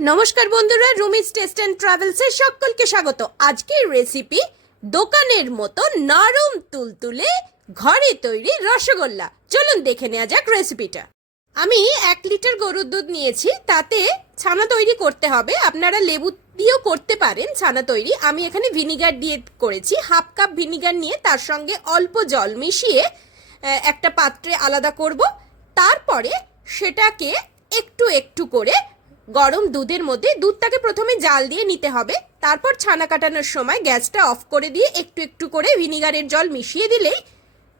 নমস্কার বন্ধুরা রুমিস taste and ট্রাভেলসের সকলকে স্বাগত। আজকের রেসিপি দোকানের মতো নরম তুলতুলে ঘরে তৈরি রসগোল্লা। চলুন দেখে নেওয়া যাক রেসিপিটা আমি এক লিটার গরুর দুধ নিয়েছি, তাতে ছানা তৈরি করতে হবে। আপনারা লেবু দিয়েও করতে পারেন ছানা তৈরি। আমি এখানে ভিনিগার দিয়ে করেছি, হাফ কাপ ভিনিগার নিয়ে তার সঙ্গে অল্প জল মিশিয়ে একটা পাত্রে আলাদা করব। তারপরে সেটাকে একটু একটু করে গরম দুধের মধ্যে দুধটাকে প্রথমে জাল দিয়ে নিতে হবে। তারপর ছানা কাটানোর সময় গ্যাসটা অফ করে দিয়ে একটু একটু করে ভিনিগারের জল মিশিয়ে দিলেই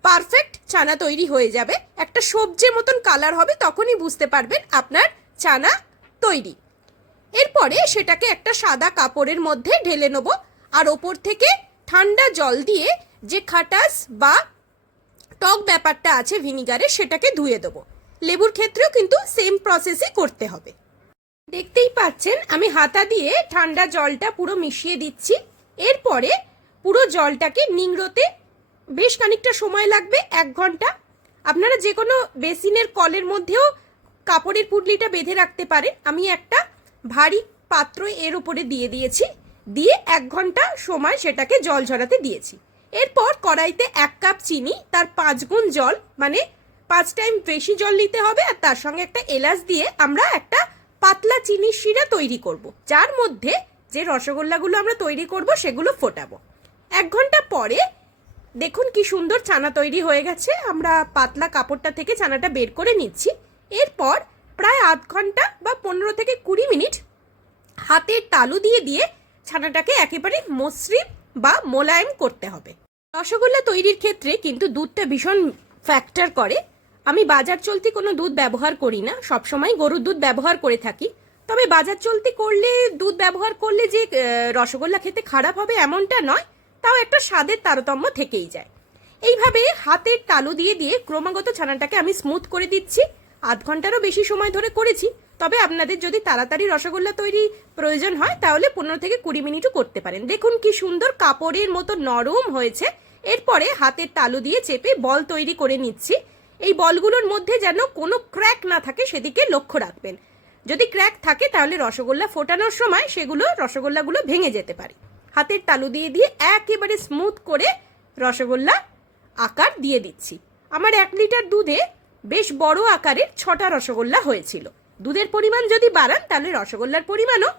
পারফেক্ট ছানা তৈরি হয়ে যাবে। একটা সবজির মতন কালার হবে, তখনই বুঝতে পারবেন আপনার ছানা তৈরি। এরপরে সেটাকে একটা সাদা কাপড়ের মধ্যে ঢেলে নেব। আর ওপর থেকে ঠান্ডা জল দিয়ে যে খাটাস বা টক ব্যাপারটা আছে ভিনিগারে, সেটাকে ধুয়ে দেবো। লেবুর ক্ষেত্রেও কিন্তু সেম প্রসেসই করতে হবে। দেখতেই পাচ্ছেন, আমি হাতা দিয়ে ঠান্ডা জলটা পুরো মিশিয়ে দিচ্ছি। এরপরে পুরো জলটাকে নিংড়োতে বেশ খানিকটা সময় লাগবে, এক ঘণ্টা। আপনারা যে কোনো বেসিনের কলের মধ্যেও কাপড়ের পুটলিটা বেঁধে রাখতে পারেন। আমি একটা ভারী পাত্র এর উপরে দিয়ে দিয়েছি, দিয়ে এক ঘণ্টা সময় সেটাকে জল ঝরাতে দিয়েছি। এরপর কড়াইতে এক কাপ চিনি, তার পাঁচ গুণ জল মানে পাঁচ টাইম বেশি জল নিতে হবে, আর তার সঙ্গে একটা এলাচ দিয়ে আমরা একটা পাতলা চিনির শিরা তৈরি করব। যার মধ্যে যে রসগোল্লাগুলো আমরা তৈরি করব, সেগুলো ফোটাবো। এক ঘণ্টা পরে দেখুন কি সুন্দর ছানা তৈরি হয়ে গেছে। আমরা পাতলা কাপড়টা থেকে ছানাটা বের করে নিচ্ছি। এরপর প্রায় আধ ঘণ্টা বা পনেরো থেকে কুড়ি মিনিট হাতের তালু দিয়ে দিয়ে ছানাটাকে একেবারে মসৃণ বা মোলায়েম করতে হবে। রসগোল্লা তৈরির ক্ষেত্রে কিন্তু দুধটা ভীষণ ফ্যাক্টর করে। আমি বাজার চলতি কোনো দুধ ব্যবহার করি না। সবসময় গরুর দুধ ব্যবহার করে থাকি। তবে বাজার চলতি করলে, দুধ ব্যবহার করলে যে রসগোল্লা খেতে খারাপ হবে এমনটা নয়, তাও একটা স্বাদের তারতম্য থেকেই যায়। এইভাবে হাতের তালু দিয়ে দিয়ে ক্রমাগত ছানাটাকে আমি স্মুথ করে দিচ্ছি। আধ ঘন্টারও বেশি সময় ধরে করেছি। তবে আপনাদের যদি তাড়াতাড়ি রসগোল্লা তৈরি প্রয়োজন হয়, তাহলে পনেরো থেকে কুড়ি মিনিটও করতে পারেন। দেখুন কি সুন্দর কাপড়ের মতো নরম হয়েছে। এরপরে হাতের তালু দিয়ে চেপে বল তৈরি করে নিচ্ছি। এই বলগুলোর মধ্যে যেন কোনো ক্র্যাক না থাকে সেদিকে লক্ষ্য রাখবেন। যদি ক্র্যাক থাকে তাহলে রসগোল্লা ফোটানোর সময় সেগুলো, রসগোল্লাগুলো ভেঙে যেতে পারে। হাতের তালু দিয়ে দিয়ে একেবারে স্মুথ করে রসগোল্লা আকার দিয়ে দিচ্ছি। আমার এক লিটার দুধে বেশ বড় আকারের ছটা রসগোল্লা হয়েছিল। দুধের পরিমাণ যদি বাড়ান তাহলে রসগোল্লার পরিমাণও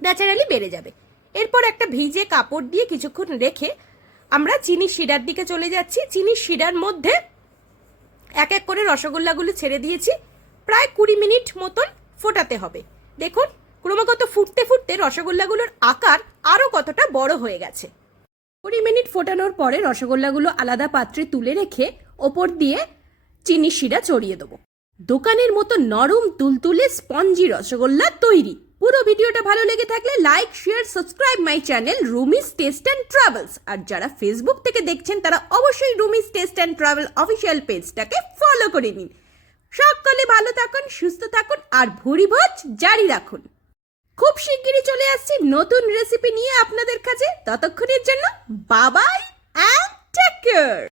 ন্যাচারালি বেড়ে যাবে। এরপর একটা ভিজে কাপড় দিয়ে কিছুক্ষণ রেখে আমরা চিনি শিরার দিকে চলে যাচ্ছি। চিনি শিরার মধ্যে এক এক করে রসগোল্লাগুলো ছেড়ে দিয়েছি। প্রায় কুড়ি মিনিট মতন ফোটাতে হবে। দেখুন, ক্রমাগত ফুটতে ফুটতে রসগোল্লাগুলোর আকার আরও কতটা বড় হয়ে গেছে। কুড়ি মিনিট ফোটানোর পরে রসগোল্লাগুলো আলাদা পাত্রে তুলে রেখে ওপর দিয়ে চিনি শিরা চড়িয়ে দেবো। দোকানের মতো নরম তুলতুলে স্পঞ্জি রসগোল্লা তৈরি। পুরো ভিডিওটা ভালো লেগে থাকলে like, share, subscribe my channel Rumi's taste and travels. আর যারা ফেসবুক থেকে দেখছেন, তারা অবশ্যই Rumi's taste and travel official পেজটাকে ফলো করে নিন। সকলে ভালো থাকুন, সুস্থ থাকুন, আর ভুরি ভোজ জারি রাখুন। খুব শিগগিরই চলে আসছি নতুন রেসিপি নিয়ে আপনাদের কাছে। ততক্ষণের জন্য বাবাই অ্যান্ড টেক কেয়ার